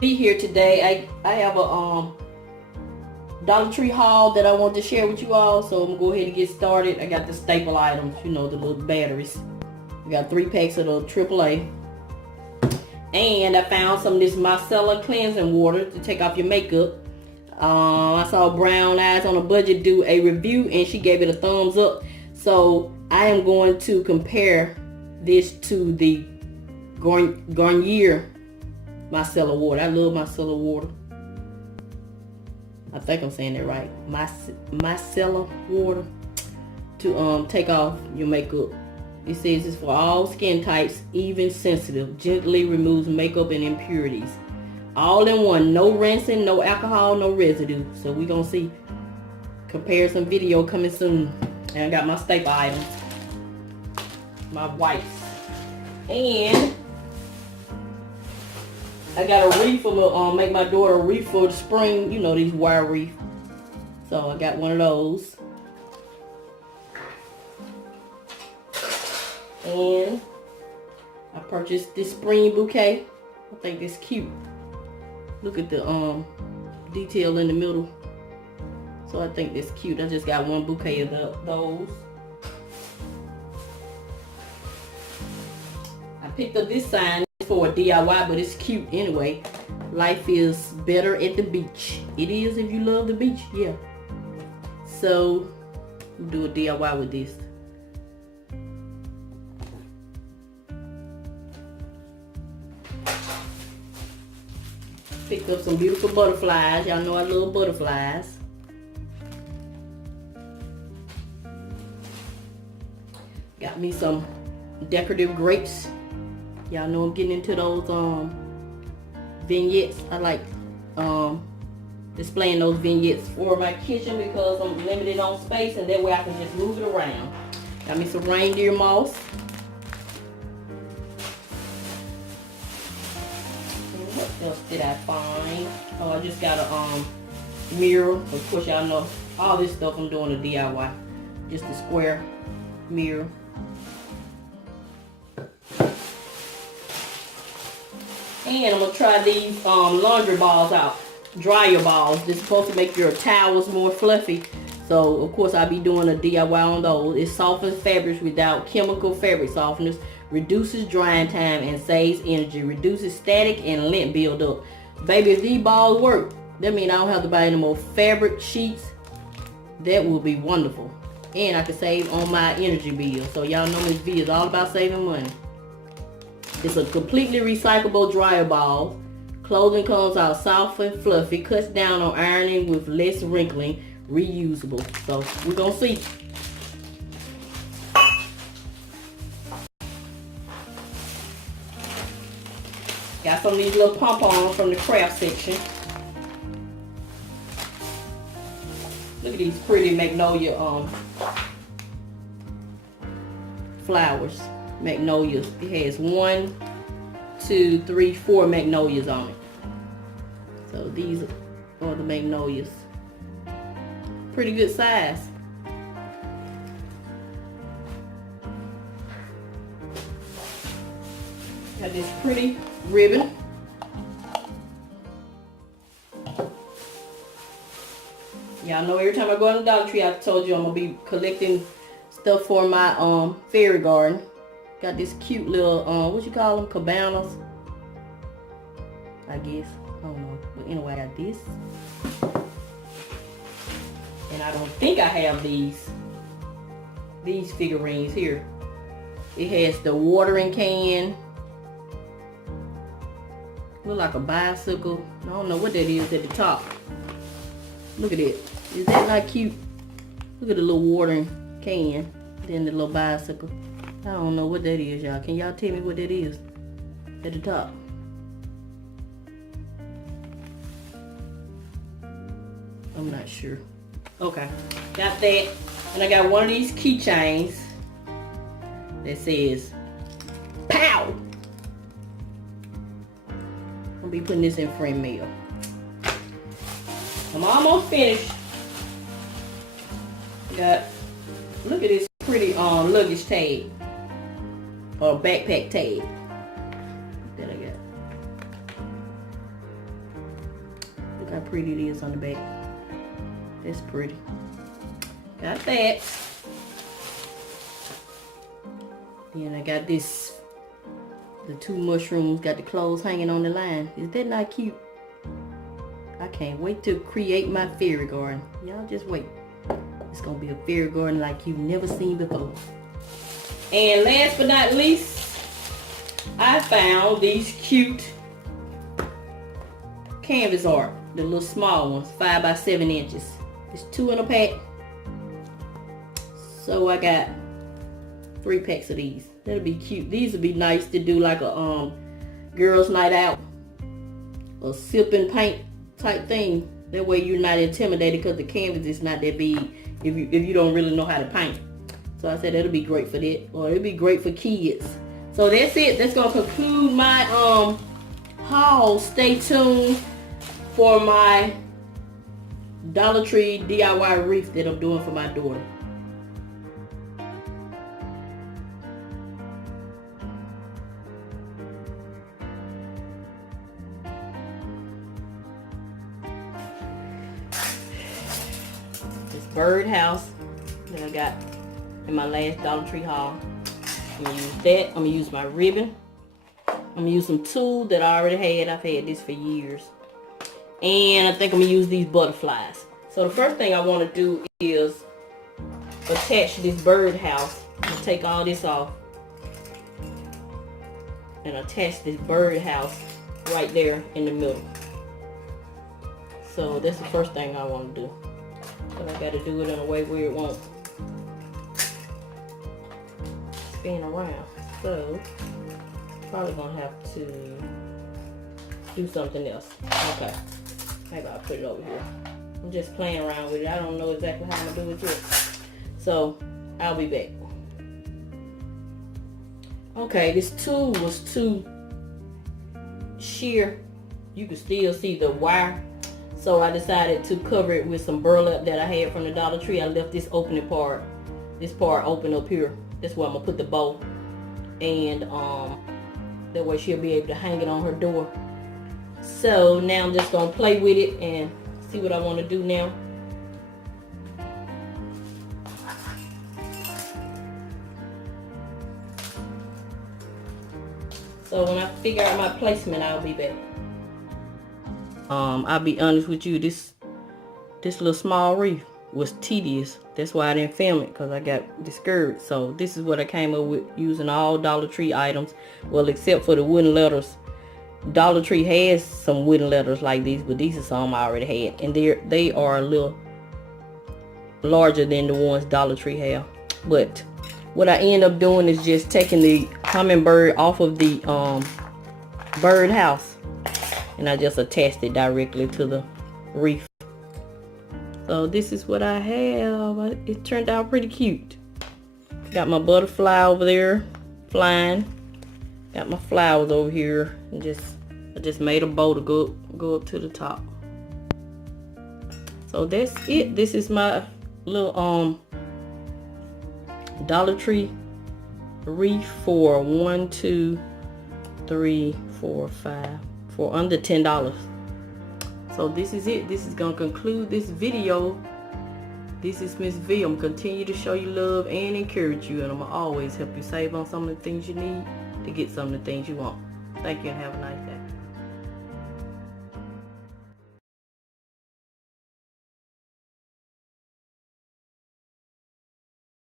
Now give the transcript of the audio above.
Be here today. I have a Dollar Tree haul that I want to share with you all, so I'm gonna go ahead and get started. I got the staple items, you know, the little batteries. I got 3 packs of the AAA, and I found some of this micellar cleansing water to take off your makeup. I saw Brown Eyes on a Budget do a review, and she gave it a thumbs up. So I am going to compare this to the Garnier micellar water. I love micellar water. I think I'm saying that right. Micellar water to take off your makeup. It says it's for all skin types, even sensitive. Gently removes makeup and impurities. All in one. No rinsing, no alcohol, no residue. So we're gonna see comparison video coming soon. And I got my staple items, my wipes, and I got a wreath for make my daughter a wreath for the spring. You know, these wire wreath. So I got one of those. And I purchased this spring bouquet. I think it's cute. Look at the detail in the middle. So I think that's cute. I just got one bouquet of those. I picked up this sign for a DIY, but it's cute anyway. Life is better at the beach. It is if you love the beach, yeah. So we'll do a DIY with this. Picked up some beautiful butterflies. Y'all know I love butterflies. Got me some decorative grapes. Y'all know I'm getting into those vignettes. I like displaying those vignettes for my kitchen because I'm limited on space, and that way I can just move it around. Got me some reindeer moss. And what else did I find? Oh, I just got a mirror. Of course, y'all know all this stuff I'm doing a DIY. Just a square mirror. And I'm going to try these laundry balls out. Dryer balls. This is supposed to make your towels more fluffy. So, of course, I'll be doing a DIY on those. It softens fabrics without chemical fabric softeners. Reduces drying time and saves energy. Reduces static and lint buildup. Baby, if these balls work, that means I don't have to buy any more fabric sheets. That will be wonderful. And I can save on my energy bill. So, y'all know this video is all about saving money. It's a completely recyclable dryer ball. Clothing comes out soft and fluffy. Cuts down on ironing with less wrinkling. Reusable. So we're going to see. Got some of these little pom-poms from the craft section. Look at these pretty magnolia flowers. Magnolias. It has 1, 2, 3, 4 magnolias on it. So these are the magnolias. Pretty good size. Got this pretty ribbon. Y'all know every time I go to the Dollar Tree, I told you I'm gonna be collecting stuff for my fairy garden. Got this cute little, what you call them? Cabanas, I guess. I don't know. But anyway, I got this. And I don't think I have these figurines here. It has the watering can. Look like a bicycle. I don't know what that is at the top. Look at it. Is that not cute? Look at the little watering can. Then the little bicycle. I don't know what that is, y'all. Can y'all tell me what that is at the top? I'm not sure. Okay, got that. And I got one of these keychains that says POW. I'll be putting this in frame mail. I'm almost finished. Got, look at this pretty luggage tag. Or backpack tag that I got. Look how pretty it is on the back. That's pretty. Got that. Then I got this, the 2 mushrooms, got the clothes hanging on the line. Is that not cute? I can't wait to create my fairy garden. Y'all just wait. It's gonna be a fairy garden like you've never seen before. And last but not least, I found these cute canvas art. The little small ones, 5 by 7 inches. It's 2 in a pack. So I got 3 packs of these. That'll be cute. These would be nice to do like a girls' night out, or sip and paint type thing. That way you're not intimidated because the canvas is not that big if you don't really know how to paint. So I said that'll be great for that, or it'll be great for kids. So that's it. That's gonna conclude my haul. Stay tuned for my Dollar Tree DIY wreath that I'm doing for my daughter. This birdhouse that I got in my last Dollar Tree haul. I'm gonna use that. I'm gonna use my ribbon. I'm gonna use some tulle that I already had. I've had this for years. And I think I'm gonna use these butterflies. So the first thing I want to do is attach this birdhouse. I'm gonna take all this off and attach this birdhouse right there in the middle. So that's the first thing I want to do. But I gotta do it in a way where it won't spin around. So probably gonna have to do something else. Okay, maybe I'll put it over here. I'm just playing around with it. I don't know exactly how I'm gonna do it yet. So I'll be back. Okay, this tool was too sheer. You can still see the wire. So I decided to cover it with some burlap that I had from the Dollar Tree. I left this opening part, this part open up here. That's where I'm gonna put the bow. And that way she'll be able to hang it on her door. So now I'm just gonna play with it and see what I want to do now. So when I figure out my placement, I'll be back. I'll be honest with you, this little small wreath was tedious. That's why I didn't film it, because I got discouraged. So this is what I came up with, using all Dollar Tree items. Well, except for the wooden letters. Dollar Tree has some wooden letters like these, but these are some I already had. And they are a little larger than the ones Dollar Tree have. But what I end up doing is just taking the hummingbird off of the bird house. And I just attached it directly to the wreath. So this is what I have. It turned out pretty cute. Got my butterfly over there flying. Got my flowers over here. And I just made a bow to go up to the top. So that's it. This is my little Dollar Tree wreath for $1, $2, $3, $4, $5. For under $10. So this is it. This is gonna conclude this video. This is Miss V. I'm gonna continue to show you love and encourage you, and I'm gonna always help you save on some of the things you need to get some of the things you want. Thank you and have a nice day.